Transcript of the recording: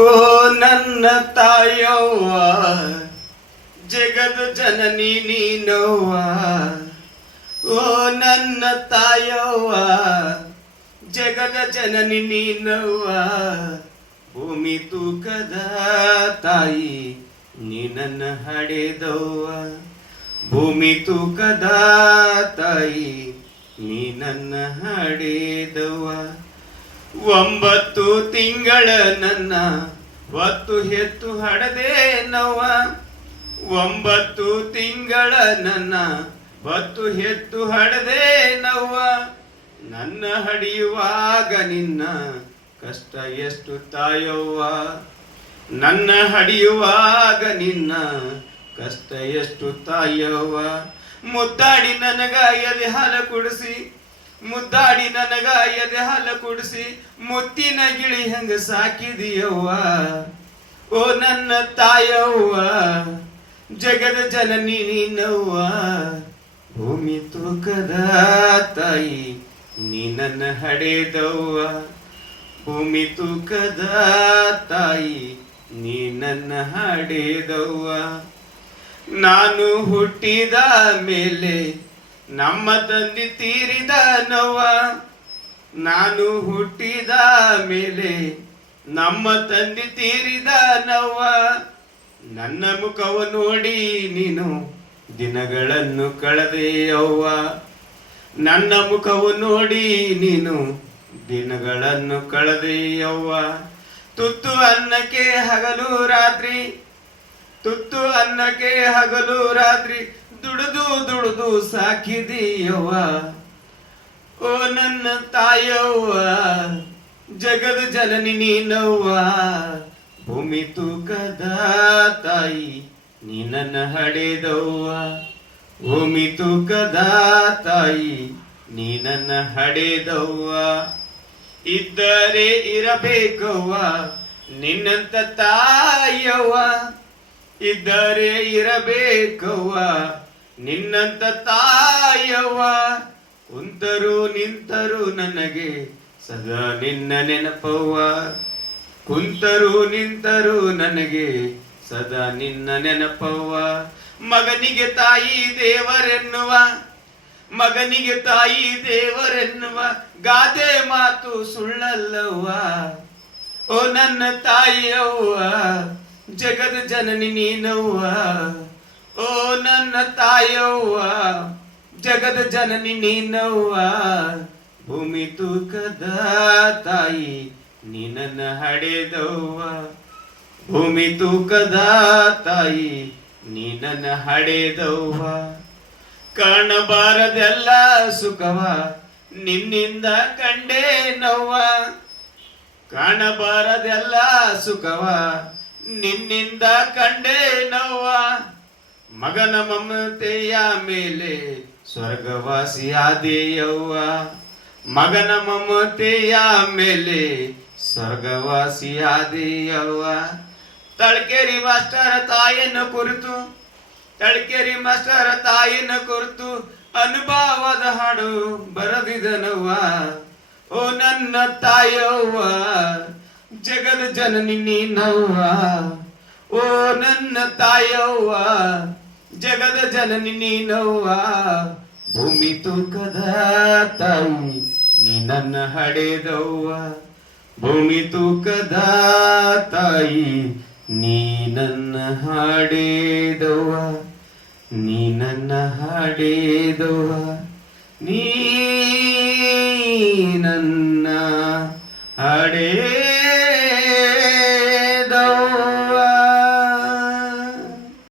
ಓ ನನ್ನ ತಾಯವ್ವ ಜಗದ ಜನನಿ ನೀನವ್ವ. ಓ ನನ್ನ ತಾಯವ್ವ ಜಗದ ಜನನಿ ನೀನವ್ವ. ಭೂಮಿ ತೂಕದ ತಾಯಿ ನೀ ನನ್ನ ಹಡೆದವ್ವ. ಭೂಮಿ ತೂಕದ ತಾಯಿ ನೀ ನನ್ನ ಹಡೆದವ್ವ. 9 ತಿಂಗಳ ನನ್ನ ಹೊತ್ತು ಹೆತ್ತು ಹಡದೆ ನವ್ವ. 9 ತಿಂಗಳ ನನ್ನ ಹೊತ್ತು ಹೆತ್ತು ಹಡದೆ ನವ್ವ. ನನ್ನ ಹಡಿಯುವಾಗ ನಿನ್ನ ಕಷ್ಟ ಎಷ್ಟು ತಾಯವ್ವ. ನನ್ನ ಹಡಿಯುವಾಗ ನಿನ್ನ ಕಷ್ಟ ಎಷ್ಟು ತಾಯವ್ವ. ಮುದ್ದಾಡಿ ನನಗ ಎದೆ ಹಾಲು ಕುಡಿಸಿ, ಮುದ್ದಾಡಿ ನನಗ ಎದೆ ಹಾಲು ಕುಡಿಸಿ, ಮುತ್ತಿನ ಗಿಳಿ ಹಂಗ ಸಾಕಿದಿಯವ್ವ. ಓ ನನ್ನ ತಾಯವ್ವ ಜಗದ ಜನನಿ ನೀನವ್ವ. ಭೂಮಿ ತೂಕದ ತಾಯಿ ನೀ ನನ್ನ ಹಡೆದವ್ವ. ಭೂಮಿ ತೂಕದ ತಾಯಿ ನೀ ನನ್ನ ಹಡೆದವ್ವ. ನಾನು ಹುಟ್ಟಿದ ಮೇಲೆ ನಮ್ಮ ತಂದೆ ತೀರಿದ ನವ್ವ. ನಾನು ಹುಟ್ಟಿದ ಮೇಲೆ ನಮ್ಮ ತಂದೆ ತೀರಿದ ನವ್ವ. ನನ್ನ ಮುಖವ ನೋಡಿ ನೀನು ದಿನಗಳನ್ನು ಕಳೆದೆಯವ್ವ. ನನ್ನ ಮುಖವು ನೋಡಿ ನೀನು ದಿನಗಳನ್ನು ಕಳೆದೆಯವ್ವ. ತುತ್ತು ಅನ್ನಕ್ಕೆ ಹಗಲು ರಾತ್ರಿ, ತುತ್ತು ಅನ್ನಕ್ಕೆ ಹಗಲು ರಾತ್ರಿ ದುಡಿದು ದುಡಿದು ಸಾಕಿದೀಯವ್ವ. ಓ ನನ್ನ ತಾಯವ್ವ ಜಗದ ಜನನಿ ನೀನವ್ವ. ಭೂಮಿ ತೂಕದ ತಾಯಿ ನೀ ನನ್ನ ಹಡೆದವ್ವ. ಭೂಮಿ ತೂಕದ ತಾಯಿ ನೀ ನನ್ನ ಹಡೆದವ್ವ. ಇದ್ದರೆ ಇರಬೇಕವ್ವ ನಿನ್ನಂತ ತಾಯವ್ವ. ಇದ್ದರೆ ಇರಬೇಕವ್ವ ನಿನ್ನಂತ ತಾಯವ್ವ. ಕುಂತರು ನಿಂತರು ನನಗೆ ಸದಾ ನಿನ್ನ ನೆನಪವ್ವ. ಕುಂತರು ನಿಂತರು ನನಗೆ ಸದಾ ನಿನ್ನ ನೆನಪವ್ವ. ಮಗನಿಗೆ ತಾಯಿ ದೇವರೆನ್ನುವ, ಮಗನಿಗೆ ತಾಯಿ ದೇವರೆನ್ನುವ ಗಾದೆ ಮಾತು ಸುಳ್ಳಲ್ಲವ್ವ. ಓ ನನ್ನ ತಾಯಿಯವ್ವ ಜಗದ ಜನನಿ ನೀನವ್ವ. ಓ ನನ್ನ ತಾಯವ್ವ ಜಗದ ಜನನಿ ನೀನವ್ವ. ಭೂಮಿ ತೂಕದ ತಾಯಿ ನೀ ನನ್ನ ಹಡೆದವ್ವ. ಭೂಮಿ ತೂಕದ ತಾಯಿ ನೀ ನನ್ನ ಹಡೆದವ್ವ. ಕಾಣಬಾರದೆಲ್ಲ ಸುಖವ ನಿನ್ನಿಂದ ಕಂಡೇ ನವ್ವ. ಕಾಣಬಾರದೆಲ್ಲ ಸುಖವ ನಿನ್ನಿಂದ ಕಂಡೇ ನವ್ವ. ಮಗನ ಮಮತೆಯ ಮೇಲೆ ಸ್ವರ್ಗವಾಸಿಯಾದೆಯವ್ವ. ಮಗನ ಮಮತೆಯ ಮೇಲೆ ಸ್ವರ್ಗವಾಸಿಯಾದೆಯವ್ವ. ತಳ್ಕೇರಿ ಮಾಸ್ಟರ್ ತಾಯಿಯನ್ನು ಕುರಿತು, ತಳ್ಕೇರಿ ಮಾಸ್ಟರ್ ತಾಯಿನ ಕುರಿತು ಅನುಭವದ ಹಾಡು ಬರೆದಿದನವ್ವ. ಓ ನನ್ನ ತಾಯವ್ವ ಜಗದ ಜನನಿ ನೀನವ್ವ. ಓ ನನ್ನ ತಾಯವ್ವ ಜಗದ ಜನನಿ ನೀನವ್ವ. ಭೂಮಿ ತೂಕದ ತಾಯಿ ನೀ ನನ್ನ ಹಡೆದವ್ವ. ಭೂಮಿ ತೂಕದ ತಾಯಿ ನೀ ನನ್ನ ಹಡೆದವ್ವ. ನೀ ನನ್ನ ಹಡೆದವ್ವ. ನೀ ನನ್ನ ಹಡೆದವ್ವ.